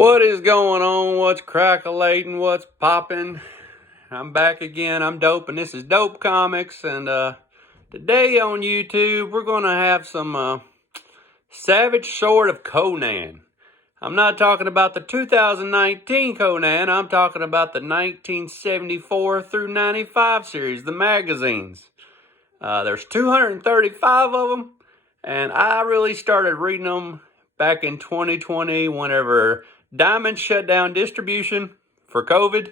What is going on? What's crackalating? What's popping? I'm back again. I'm Dope, and this is Dope Comics. And today on YouTube, we're going to have some Savage Sword of Conan. I'm not talking about the 2019 Conan. I'm talking about the 1974 through 95 series, the magazines. There's 235 of them, and I really started reading them back in 2020 whenever Diamond shut down distribution for COVID,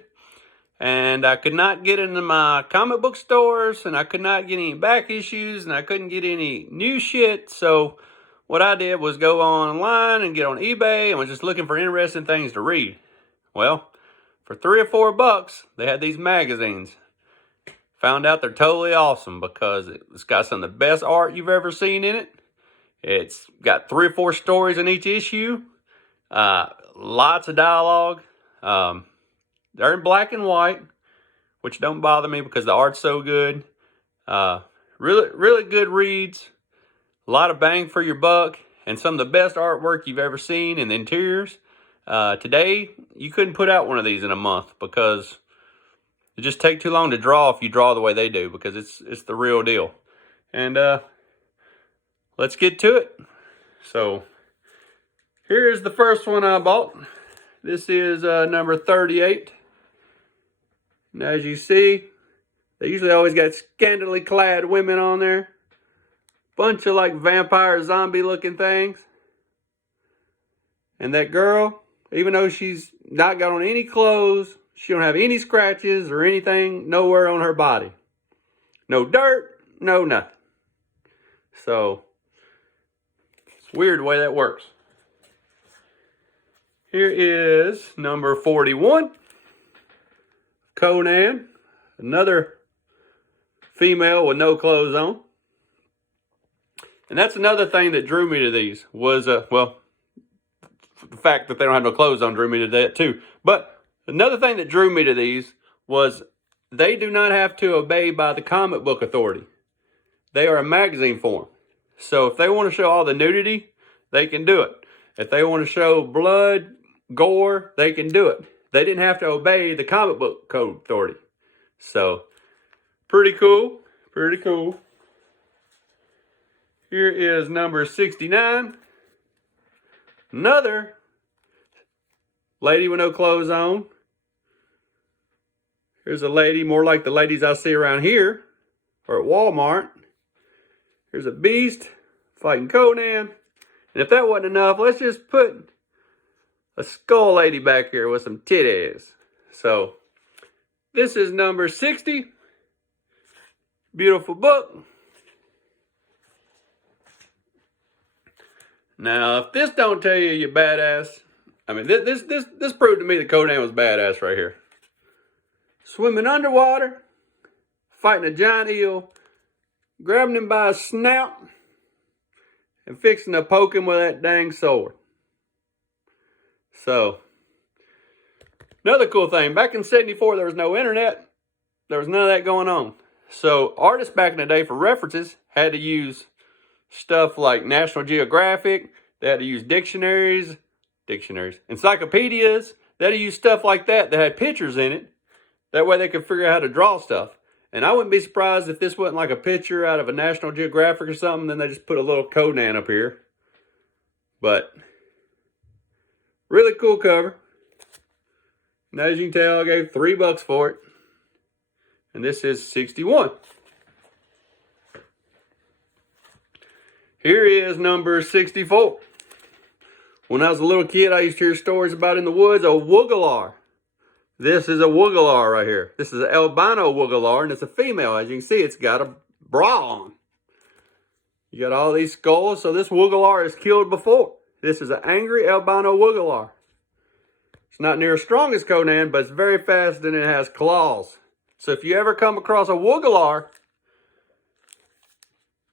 and I could not get into my comic book stores, and I could not get any back issues, and I couldn't get any new shit. So what I did was go online and get on eBay and was just looking for interesting things to read. Well, for $3 or $4, they had these magazines. Found out they're totally awesome because it's got some of the best art you've ever seen in it. It's got 3 or 4 stories in each issue. Lots of dialogue. They're in black and white, which don't bother me because the art's so good. Really good reads. A lot of bang for your buck, and some of the best artwork you've ever seen in the interiors. Today, you couldn't put out one of these in a month because it just takes too long to draw if you draw the way they do, because it's the real deal. And let's get to it. So here's the first one I bought. This is number 38. And as you see, they usually always got scantily clad women on there. Bunch of like vampire zombie looking things. And that girl, even though she's not got on any clothes, she don't have any scratches or anything nowhere on her body. No dirt, no nothing. So it's weird the way that works. Here is number 41. Conan. Another female with no clothes on. And that's another thing that drew me to these was, well, the fact that they don't have no clothes on drew me to that too. But another thing that drew me to these was they do not have to obey by the comic book authority. They are a magazine form. So if they want to show all the nudity, they can do it. If they want to show blood, gore, they can do it. They didn't have to obey the comic book code authority. So, pretty cool. Pretty cool. Here is number 69. Another lady with no clothes on. Here's a lady more like the ladies I see around here or at Walmart. Here's a beast fighting Conan. And if that wasn't enough, let's just put a skull lady back here with some titties. So, this is number 60. Beautiful book. Now, if this don't tell you you're badass, I mean, this proved to me that Conan was badass right here. Swimming underwater, fighting a giant eel, grabbing him by his snout, and fixing to poke him with that dang sword. So, another cool thing, back in 74, there was no internet. There was none of that going on. So, artists back in the day, for references, had to use stuff like National Geographic. They had to use dictionaries, encyclopedias. They had to use stuff like that that had pictures in it. That way they could figure out how to draw stuff. And I wouldn't be surprised if this wasn't like a picture out of a National Geographic or something, then they just put a little Conan up here. But really cool cover. And as you can tell, I gave $3 for it. And this is 61. Here is number 64. When I was a little kid, I used to hear stories about in the woods a Wiggler. This is a Wiggler right here. This is an Albino Wiggler, and it's a female. As you can see, it's got a bra on. You got all these skulls, so this Wiggler is killed before. This is an angry Albino Wiggler. It's not near as strong as Conan, but it's very fast and it has claws. So if you ever come across a Wiggler,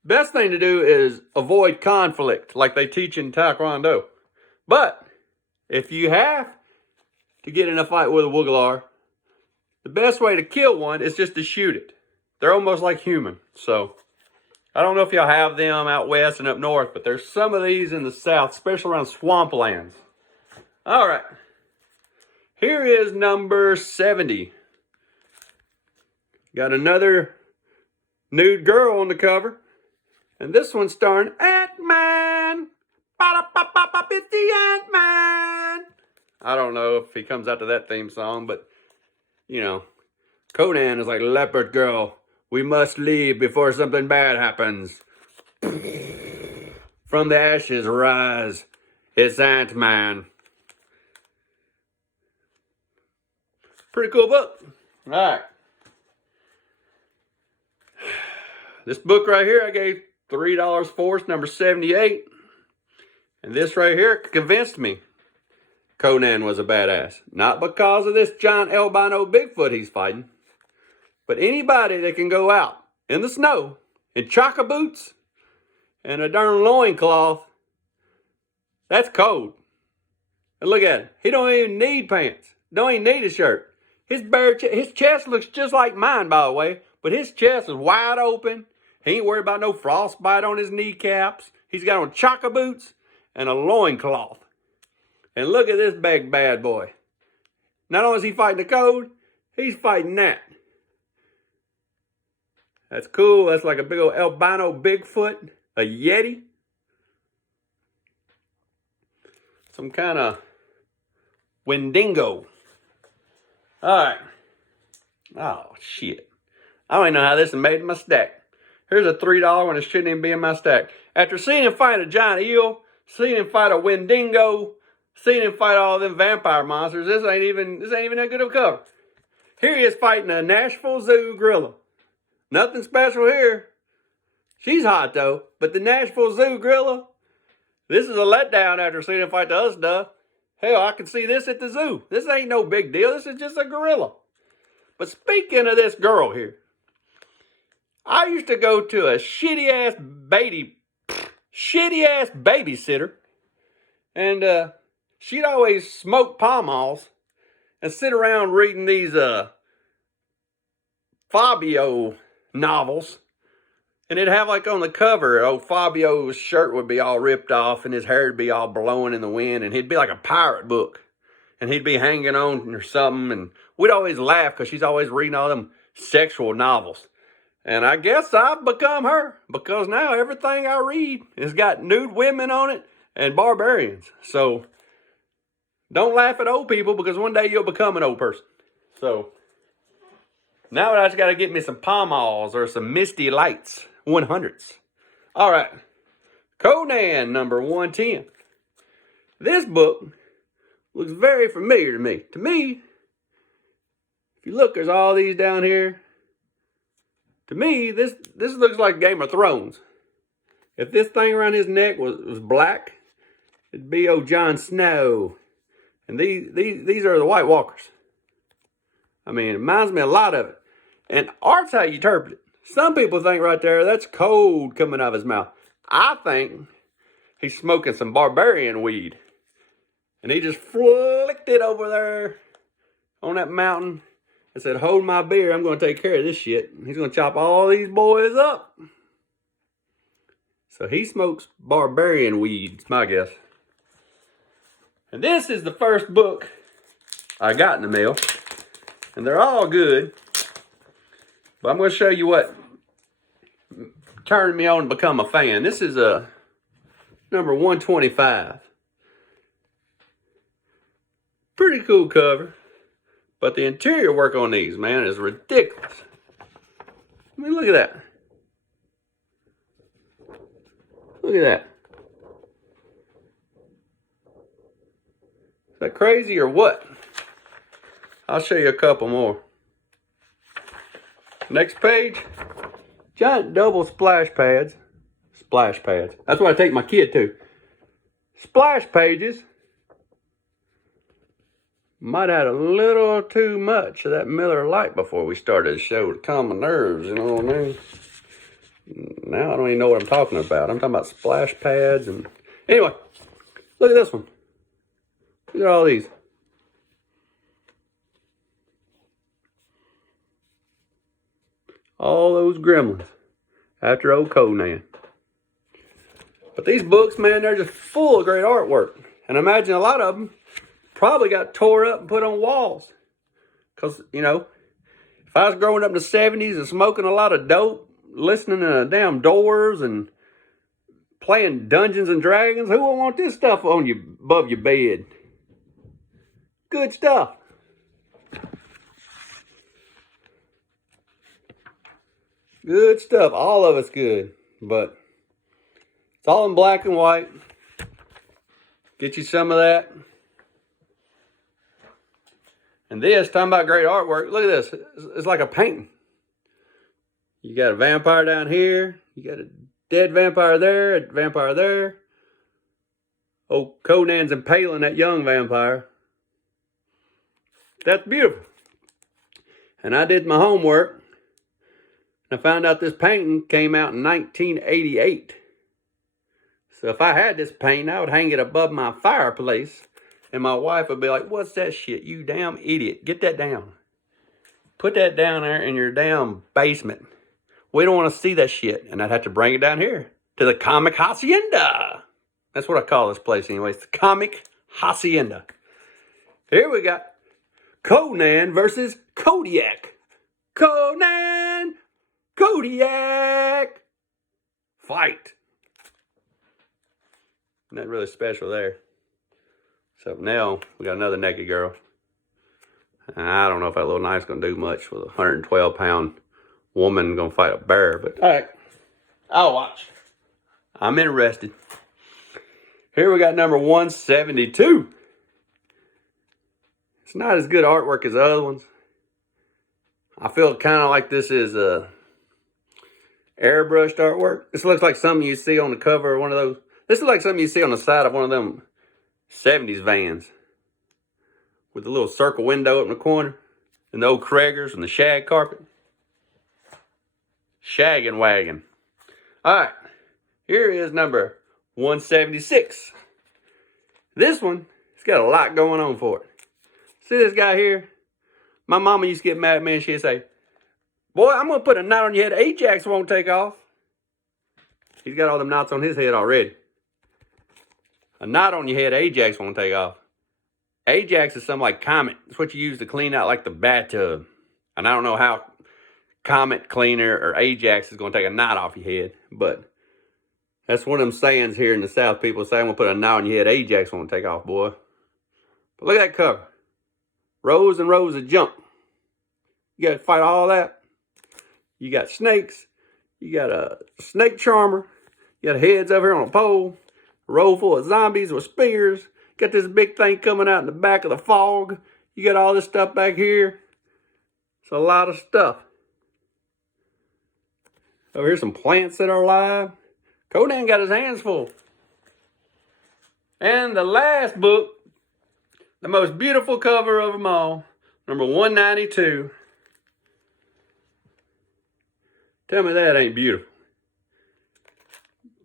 best thing to do is avoid conflict, like they teach in Taekwondo. But if you have to get in a fight with a Wiggler, the best way to kill one is just to shoot it. They're almost like human. So I don't know if y'all have them out west and up north, but there's some of these in the south, especially around swamplands. All right, Here is number 70. Got another nude girl on the cover. And this one's starring Ant-Man. It's the Ant-Man. I don't know if he comes out to that theme song, but, you know, Conan is like, leopard girl, we must leave before something bad happens. From the ashes rise, it's Ant-Man. Pretty cool book. All right. This book right here I gave $3 for. It's number 78. And this right here convinced me Conan was a badass. Not because of this giant albino Bigfoot he's fighting, but anybody that can go out in the snow in chaka boots and a darn loincloth, that's cold. And look at him. He don't even need pants. Don't even need a shirt. His chest looks just like mine, by the way, but his chest is wide open. He ain't worried about no frostbite on his kneecaps. He's got on chaka boots and a loincloth. And look at this big bad boy. Not only is he fighting the cold, he's fighting that. That's cool. That's like a big old albino Bigfoot, a Yeti. Some kind of Wendigo. All right. Oh, shit. I don't even know how this is made in my stack. Here's a $3 one that shouldn't even be in my stack. After seeing him fight a giant eel, seeing him fight a Wendigo, seeing him fight all them vampire monsters, this ain't even that good of a cover. Here he is fighting a Nashville Zoo gorilla. Nothing special here. She's hot though, but the Nashville Zoo gorilla, this is a letdown after seeing him fight the other stuff. Hell, I can see this at the zoo. This ain't no big deal. This is just a gorilla. But speaking of this girl here, I used to go to a shitty-ass babysitter, and she'd always smoke Pall Malls and sit around reading these Fabio novels. And it'd have like on the cover, old Fabio's shirt would be all ripped off and his hair would be all blowing in the wind, and he'd be like a pirate book. And he'd be hanging on or something, and we'd always laugh because she's always reading all them sexual novels. And I guess I've become her, because now everything I read has got nude women on it and barbarians. So don't laugh at old people, because one day you'll become an old person. So now I just got to get me some Pall Malls or some Misty Lights 100s. All right. Conan number 110. This book looks very familiar to me. To me, if you look, there's all these down here. To me, this looks like Game of Thrones. If this thing around his neck was black, it'd be old Jon Snow. And these are the White Walkers. I mean, it reminds me a lot of it. And art's how you interpret it. Some people think right there, that's cold coming out of his mouth. I think he's smoking some barbarian weed. And he just flicked it over there on that mountain and said, hold my beer, I'm going to take care of this shit. He's going to chop all these boys up. So he smokes barbarian weed, it's my guess. And this is the first book I got in the mail. And they're all good. But I'm going to show you what turned me on to become a fan. This is number 125. Pretty cool cover. But the interior work on these, man, is ridiculous. I mean, look at that. Look at that. Is that crazy or what? I'll show you a couple more. Next page. Giant double splash pads. Splash pads. That's what I take my kid to. Splash pages. Might have had a little too much of that Miller Lite before we started the show to calm my nerves, you know what I mean? Now I don't even know what I'm talking about. I'm talking about splash pads and... Anyway, look at this one. Look at all these. All those gremlins after old Conan. But these books, man, they're just full of great artwork. And I imagine a lot of them probably got tore up and put on walls. Because, you know, if I was growing up in the 70s and smoking a lot of dope, listening to damn Doors and playing Dungeons and Dragons, who would want this stuff on you above your bed? Good stuff. Good stuff. All of it's good. But it's all in black and white. Get you some of that. And this, talking about great artwork, look at this. It's like a painting. You got a vampire down here. You got a dead vampire there, a vampire there. Oh, Conan's impaling that young vampire. That's beautiful. And I did my homework. And I found out this painting came out in 1988. So if I had this painting, I would hang it above my fireplace. And my wife would be like, what's that shit? You damn idiot. Get that down. Put that down there in your damn basement. We don't want to see that shit. And I'd have to bring it down here to the Comic Hacienda. That's what I call this place anyways. The Comic Hacienda. Here we got Conan versus Kodiak. Conan! Kodiak! Fight. Nothing really special there. So now we got another naked girl. I don't know if that little knife's going to do much with a 112-pound woman going to fight a bear. But all right, I'll watch. I'm interested. Here we got number 172. It's not as good artwork as the other ones. I feel kind of like this is airbrushed artwork. This looks like something you see on the cover of one of those. This is like something you see on the side of one of them 70s vans. With the little circle window up in the corner. And the old Kraggers and the shag carpet. Shaggin' wagon. Alright. Here is number 176. This one, it's got a lot going on for it. See this guy here? My mama used to get mad at me and she'd say, boy, I'm going to put a knot on your head Ajax won't take off. He's got all them knots on his head already. A knot on your head, Ajax won't take off. Ajax is something like Comet. It's what you use to clean out like the bathtub. And I don't know how Comet cleaner or Ajax is going to take a knot off your head. But that's one of them sayings here in the South. People say, I'm going to put a knot on your head, Ajax won't take off, boy. But look at that cover. Rows and rows of junk. You got to fight all that. You got snakes. You got a snake charmer. You got heads over here on a pole. A row full of zombies with spears. Got this big thing coming out in the back of the fog. You got all this stuff back here. It's a lot of stuff. Over here's some plants that are alive. Conan got his hands full. And the last book, the most beautiful cover of them all, number 192. Tell me that ain't beautiful.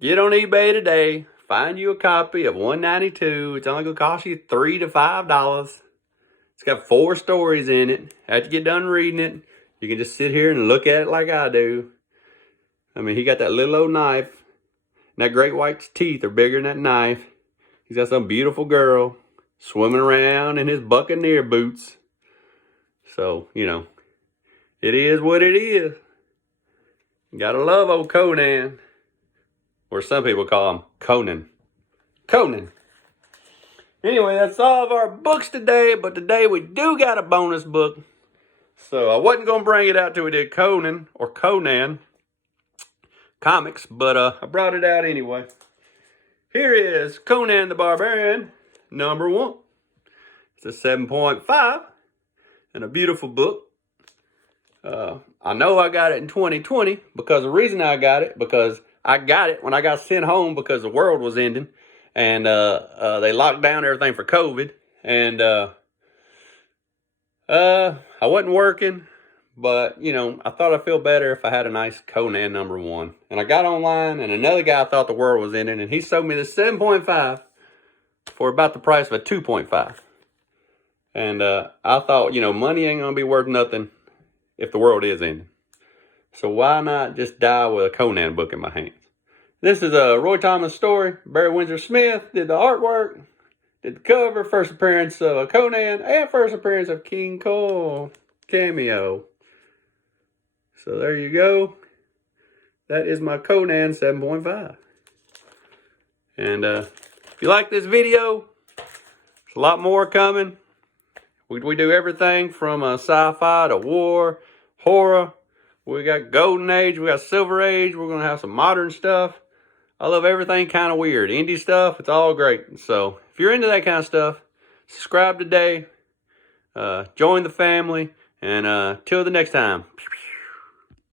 Get on eBay today. Find you a copy of 192. It's only going to cost you $3 to $5. It's got 4 stories in it. After you get done reading it, you can just sit here and look at it like I do. I mean, he got that little old knife. And that great white's teeth are bigger than that knife. He's got some beautiful girl swimming around in his buccaneer boots. So, you know, it is what it is. You gotta love old Conan. Or some people call him Conan. Conan. Anyway, that's all of our books today. But today we do got a bonus book. So I wasn't going to bring it out till we did Conan or Conan comics. But I brought it out anyway. Here is Conan the Barbarian, number 1. It's a 7.5. And a beautiful book. I know I got it in 2020. Because the reason I got it, because I got it when I got sent home because the world was ending. And they locked down everything for COVID. And I wasn't working. But, you know, I thought I'd feel better if I had a nice Conan number 1. And I got online and another guy thought the world was ending. And he sold me the 7.5 for about the price of a 2.5. And I thought, you know, money ain't going to be worth nothing if the world is ending. So why not just die with a Conan book in my hands? This is a Roy Thomas story. Barry Windsor Smith did the artwork. Did the cover, first appearance of Conan, and first appearance of King Cole cameo. So there you go. That is my Conan 7.5. And if you like this video, there's a lot more coming. We do everything from sci-fi to war, horror. We got Golden Age, we got Silver Age. We're going to have some modern stuff. I love everything kind of weird. Indie stuff, it's all great. So if you're into that kind of stuff, subscribe today. Join the family. And till the next time.